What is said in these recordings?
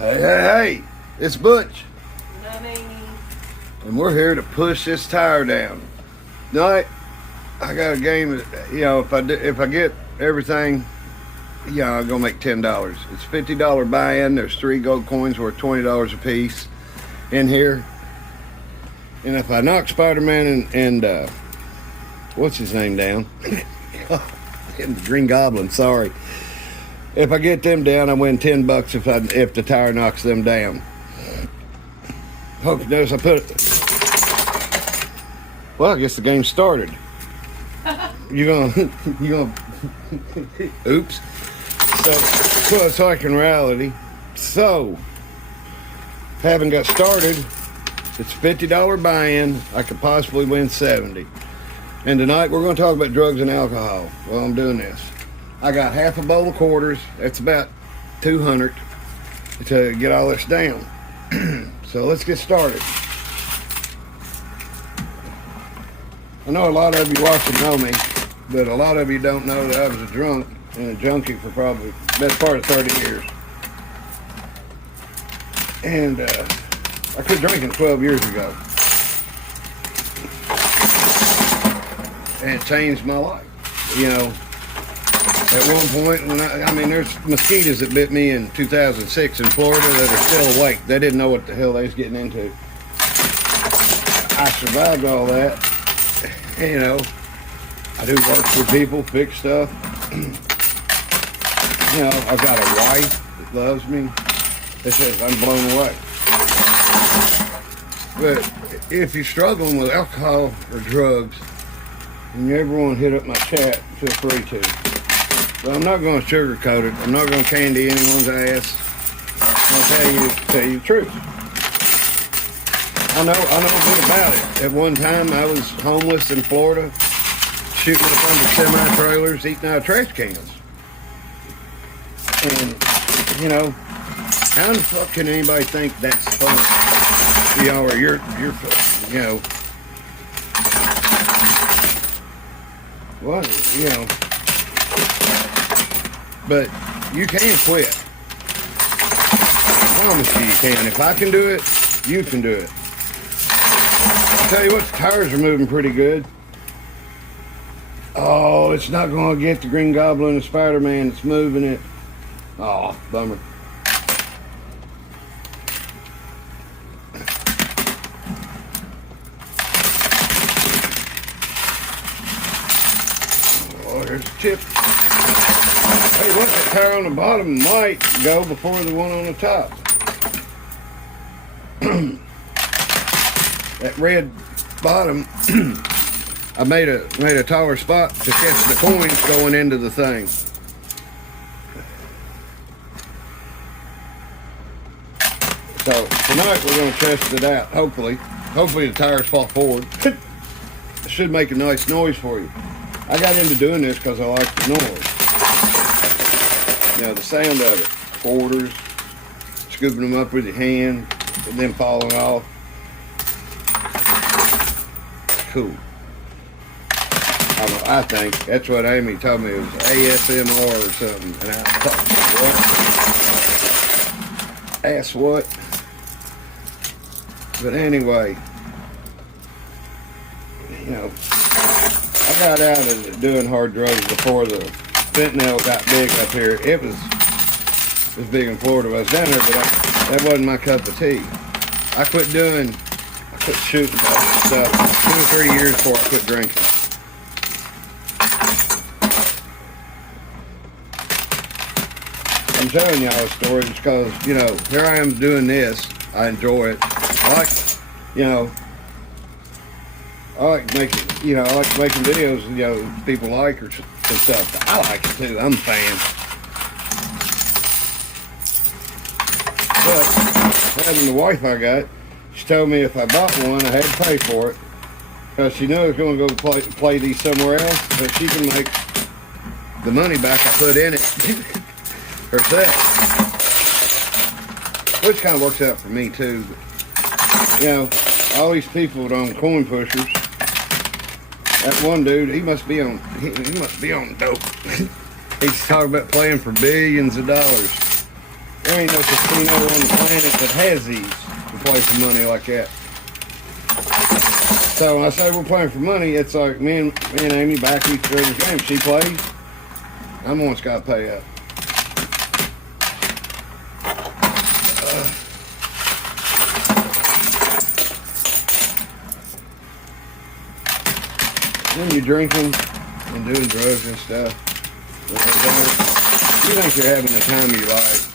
Hey, it's Butch, Not Amy. and we're here to push this tire down. Tonight, I got a game. If I get everything, I'm gonna make $10. It's $50 buy-in. There's 3 gold coins worth $20 a piece in here. And if I knock Spider-Man and what's his name down, the Green Goblin. Sorry. If I get them down, I win $10 if the tire knocks them down. Hope you notice I put it. Well, I guess the game started. you gonna oops. So it's like in reality. So haven't got started. It's $50 buy-in. I could possibly win 70. And tonight we're going to talk about drugs and alcohol while I'm doing this. I got half a bowl of quarters. That's about 200 to get all this down. So let's get started. I know a lot of you watching know me, but a lot of you don't know that I was a drunk and a junkie for probably the best part of 30 years. And I quit drinking 12 years ago. And it changed my life. At one point, when there's mosquitoes that bit me in 2006 in Florida that are still awake. They didn't know what the hell they was getting into. I survived all that. I do work for people, fix stuff. I've got a wife that loves me. That says I'm blown away. But if you're struggling with alcohol or drugs, and you ever want to hit up my chat, feel free to. But I'm not going to sugarcoat it. I'm not going to candy anyone's ass. I'll tell you the truth. I know a bit about it. At one time, I was homeless in Florida, shooting up under semi-trailers, eating out of trash cans. And, how in the fuck can anybody think that's fun? Or you're but you can quit. I promise you can. If I can do it, you can do it. I'll tell you what, the tires are moving pretty good. Oh, it's not going to get the Green Goblin and Spider-Man. It's moving it. Oh, bummer. Oh, there's a chip. Hey, look, the tire on the bottom might go before the one on the top. That red bottom, I made a taller spot to catch the coins going into the thing. So tonight we're going to test it out. Hopefully the tires fall forward. It should make a nice noise for you. I got into doing this because I like the noise. The sound of it. Quarters, scooping them up with your hand, and then falling off. It's cool. I think that's what Amy told me. It was ASMR or something. And I thought, what? Ask what? But anyway, I got out of doing hard drugs before the fentanyl got big up here. It was big in Florida. I was down there, but that wasn't my cup of tea. I quit shooting stuff 2 or 3 years before I quit drinking. I'm telling y'all stories because, here I am doing this. I enjoy it. I like making videos, people like and stuff. I like it too. I'm a fan. But having the wife I got, she told me if I bought one, I had to pay for it because she knew I was going to go play these somewhere else, but she can make the money back I put in it herself, which kind of works out for me too. But, all these people that own coin pushers. That one dude, he must be on dope. He's talking about playing for billions of dollars. There ain't no casino on the planet that has these to play for money like that. So when I say we're playing for money, it's like me and Amy back each other's game. She plays, I'm the one that's got to pay up. When you're drinking and doing drugs and stuff, you think you're having the time of your life.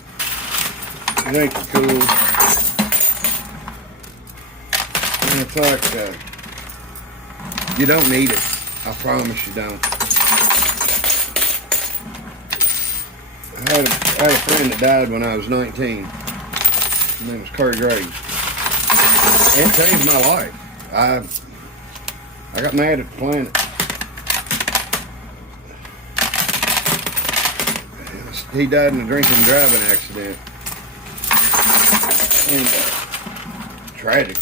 You think you're cool. And it's like, you don't need it. I promise you don't. I had a friend that died when I was 19. His name was Curry Graves. It changed my life. I got mad at the planet. He died in a drinking and driving accident. And tragic.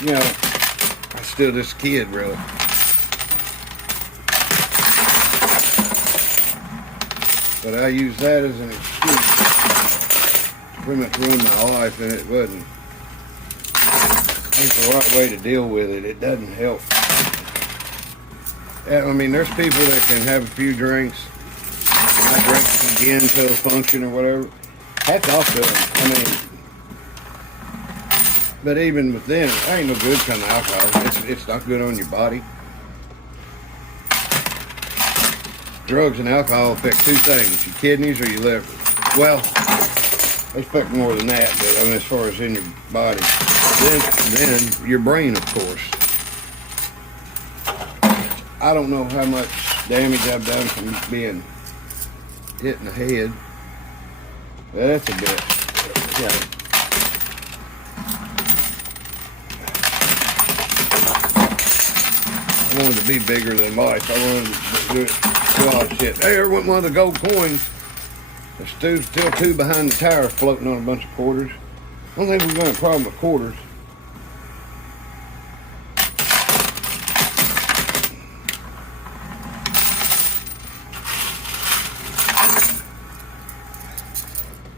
You know, I'm still just a kid, really. But I use that as an excuse to pretty much ruin my life, and it wasn't. It's the right way to deal with it. It doesn't help. I mean, there's people that can have a few drinks, not drink again to a function or whatever. Hats off to them. I mean, but even with them, there ain't no good kind of alcohol. It's not good on your body. Drugs and alcohol affect two things: your kidneys or your liver. Well, they affect more than that, but I mean, as far as in your body, then your brain, of course. I don't know how much damage I've done from being hit in the head. But that's a bit. Yeah. I wanted to be bigger than life. I wanted to do a lot of shit. Hey, there went one of the gold coins. There's still two behind the tower floating on a bunch of quarters. I don't think we're going to have a problem with quarters.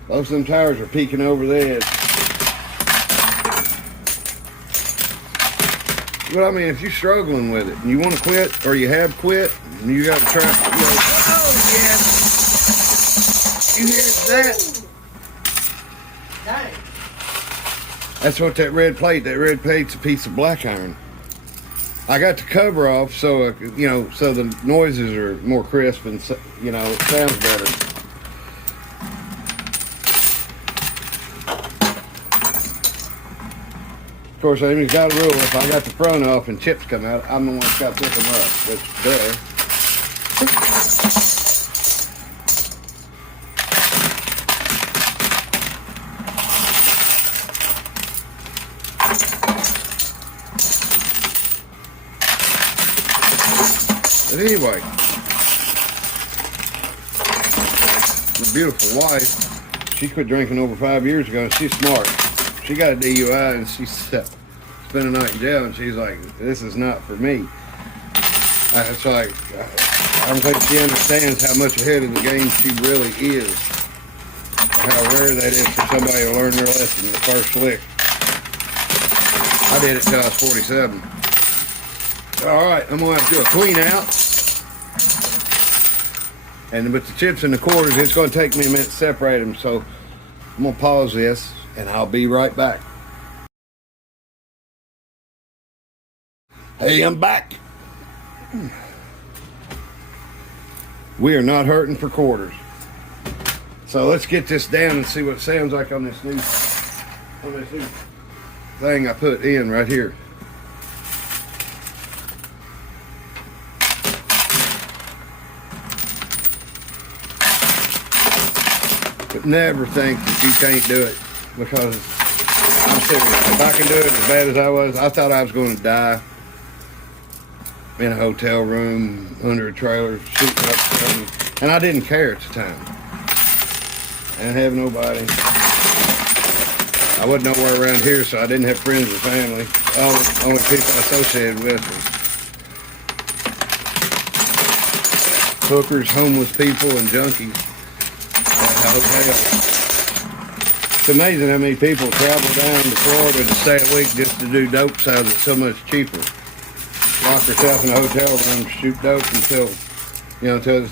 Most of them tires are peeking over the edge. But I mean, if you're struggling with it and you want to quit, or you have quit, and you got to try, oh yes, you hear that? Dang. That's what that red plate's a piece of black iron. I got the cover off so so the noises are more crisp and it sounds better. Of course, Amy's got a rule. If I got the front off and chips come out, I'm the one that's got to pick them up. That's better. But anyway, my beautiful wife, she quit drinking over 5 years ago, and she's smart. She got a DUI, and she spent a night in jail, and she's like, this is not for me. It's like, I don't think she understands how much ahead of the game she really is. How rare that is for somebody to learn their lesson in the first lick. I did it till I was 47. All right, I'm going to have to do a clean out. And with the chips and the quarters, it's going to take me a minute to separate them, so I'm going to pause this, and I'll be right back. Hey, I'm back. We are not hurting for quarters. So let's get this down and see what it sounds like on this new thing I put in right here. But never think that you can't do it, because I'm serious. If I can do it as bad as I thought I was going to die in a hotel room, under a trailer, shooting up something. And I didn't care at the time. I didn't have nobody. I wasn't nowhere around here, so I didn't have friends or family. All the only people I associated with hookers, homeless people, and junkies at the hotel. It's amazing how many people travel down to Florida to stay a week just to do dope sales. It's so much cheaper. Lock yourself in a hotel room, shoot dope until until the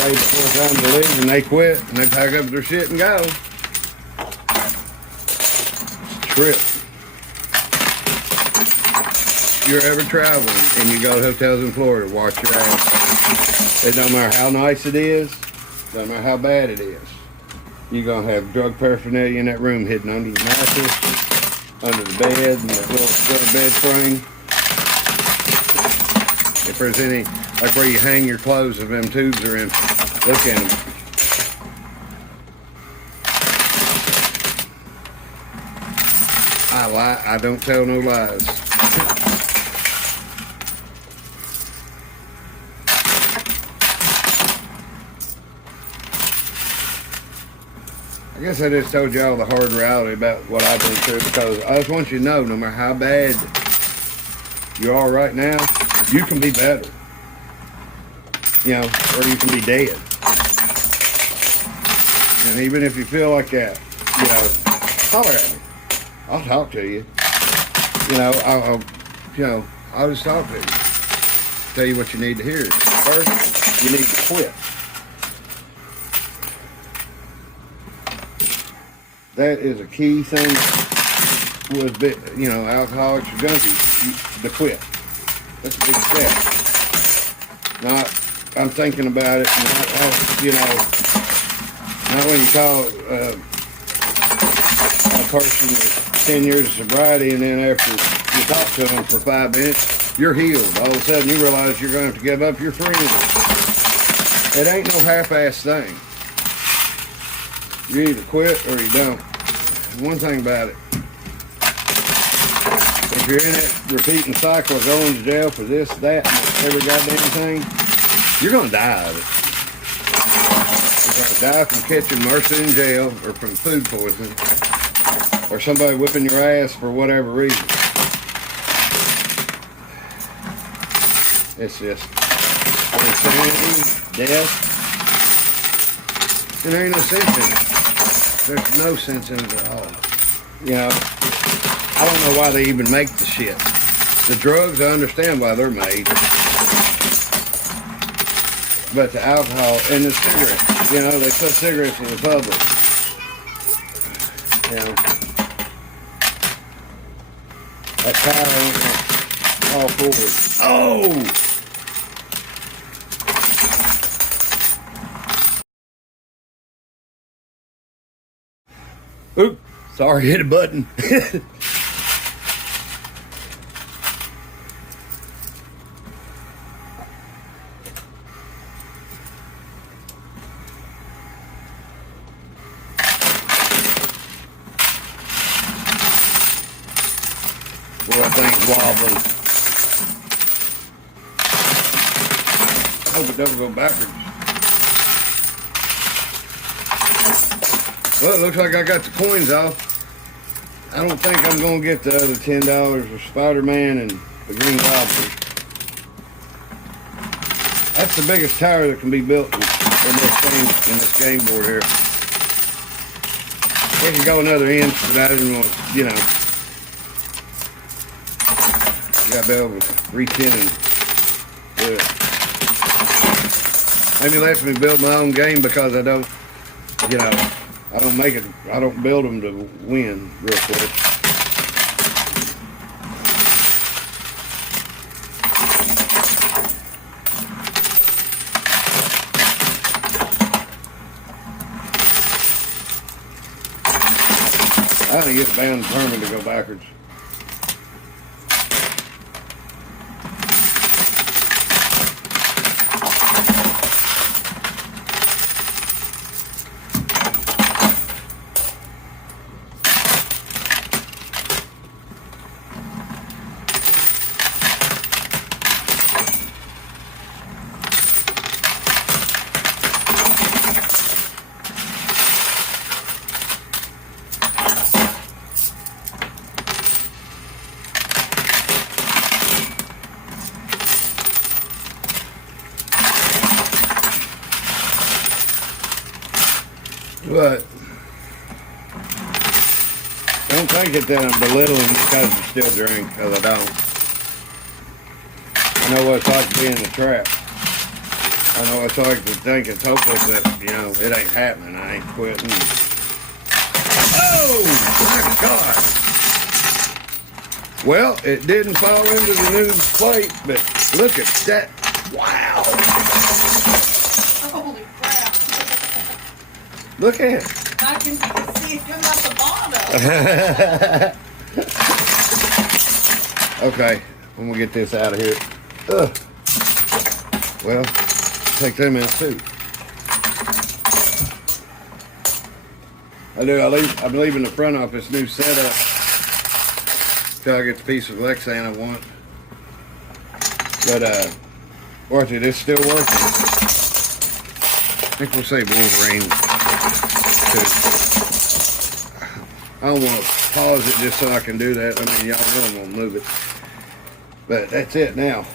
day before time to leave, and they quit, and they pack up their shit and go. It's a trip. If you're ever traveling and you go to hotels in Florida, watch your ass. It don't matter how nice it is, don't matter how bad it is. You're going to have drug paraphernalia in that room hidden under the mattress, under the bed, and the little bed frame. If there's any, like where you hang your clothes, if them tubes are in, look at them. I don't tell no lies. I guess I just told y'all the hard reality about what I've been through, because I just want you to know, no matter how bad you are right now, you can be better. Or you can be dead. And even if you feel like that, holler at me. I'll talk to you. I'll just talk to you. Tell you what you need to hear. First, you need to quit. That is a key thing with, alcoholics or junkies, to quit. That's a big step. Not, I'm thinking about it, not when you call a person with 10 years of sobriety, and then after you talk to them for 5 minutes, you're healed. All of a sudden you realize you're going to have to give up your friends. It ain't no half-ass thing. You either quit or you don't. One thing about it, if you're in that repeating cycle of going to jail for this, that, and every goddamn thing, you're going to die of it. You're going to die from catching MRSA in jail, or from food poisoning, or somebody whipping your ass for whatever reason. It's just insanity, death. And there ain't no sense in it. There's no sense in it at all. I don't know why they even make the shit. The drugs, I understand why they're made. But the alcohol and the cigarettes, they put cigarettes in the public. That power ain't all forward. Oh! Oop, sorry, hit a button. Boy, that thing's wobbling. I hope it doesn't go backwards. Well, it looks like I got the coins off. I don't think I'm going to get the other $10 for Spider-Man and the Green Goblin. That's the biggest tower that can be built in this game board here. We can go another inch, but I didn't want, you got to be able to reach in and do it. Maybe lets me build my own game because I don't, I don't build them to win real quick. I think it's bound determined to go backwards. But don't think it that I'm belittling because you still drink, because I don't. I know what it's like to be in the trap. I know what it's like to think it's hopeless that, you know, it ain't happening. I ain't quitting. Oh, my God. Well, it didn't fall into the new plate, but look at that. Wow. Holy crap. Look at it. I can see it coming out the bottom. Okay, I'm gonna get this out of here. Ugh. Well, take them out too. I'm leaving the front off this new setup till I get the piece of Lexan I want. But watch it, it's still working. I think we'll say Wolverine too. I don't want to pause it just so I can do that. I mean, y'all know I'm going to move it. But that's it now.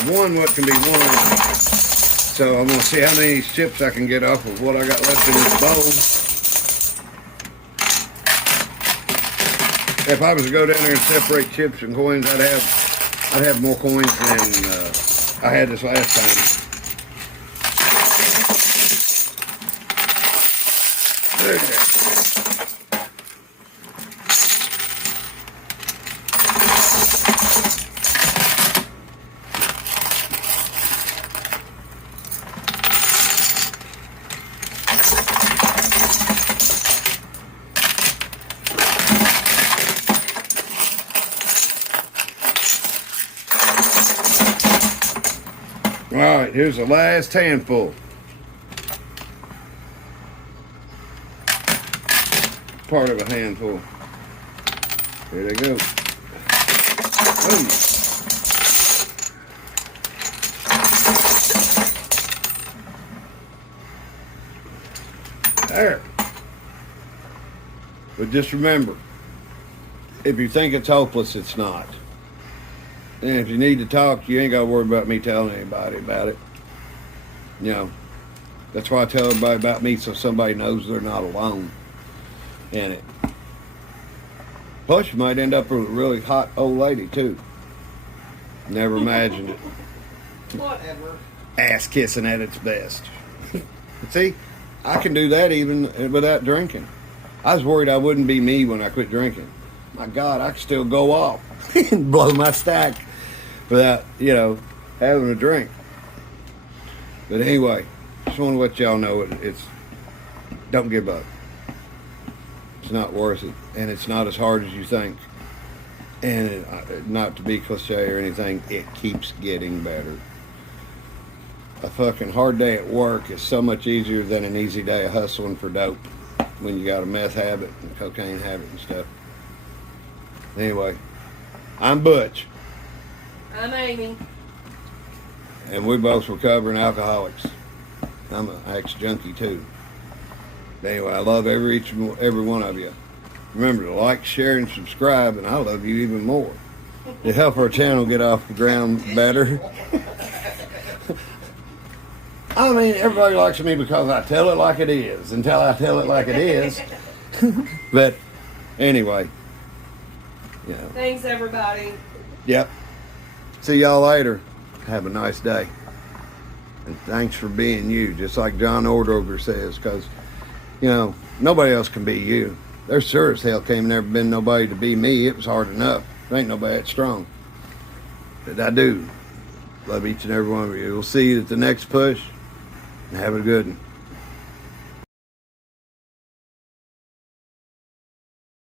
I've won what can be won. So I'm going to see how many chips I can get off of what I got left in this bowl. If I was to go down there and separate chips and coins, I'd have more coins than I had this last time. All right, here's the last handful. Part of a handful. Here they go. Boom. There. But just remember, if you think it's hopeless, it's not. And if you need to talk, you ain't got to worry about me telling anybody about it. You know, that's why I tell everybody about me, so somebody knows they're not alone in it. Plus, you might end up with a really hot old lady, too. Never imagined it. Whatever. Ass kissing at its best. See, I can do that even without drinking. I was worried I wouldn't be me when I quit drinking. My God, I can still go off and blow my stack without, you know, having a drink. But anyway, just want to let y'all know it's don't give up. It's not worth it, and it's not as hard as you think. And not to be cliche or anything, it keeps getting better. A fucking hard day at work is so much easier than an easy day of hustling for dope when you got a meth habit and cocaine habit and stuff. Anyway, I'm Butch. I'm Amy. And we both recovering alcoholics. I'm an ex-junkie too. Anyway, I love every one of you. Remember to like, share, and subscribe, and I love you even more. To help our channel get off the ground better. I mean, everybody likes me because I tell it like it is, until I tell it like it is. But anyway, you know. Thanks, everybody. Yep. See y'all later. Have a nice day. And thanks for being you, just like John Ordover says, because, you know, nobody else can be you. There sure as hell came never been nobody to be me. It was hard enough. There ain't nobody that strong. But I do love each and every one of you. We'll see you at the next push, and have a good one.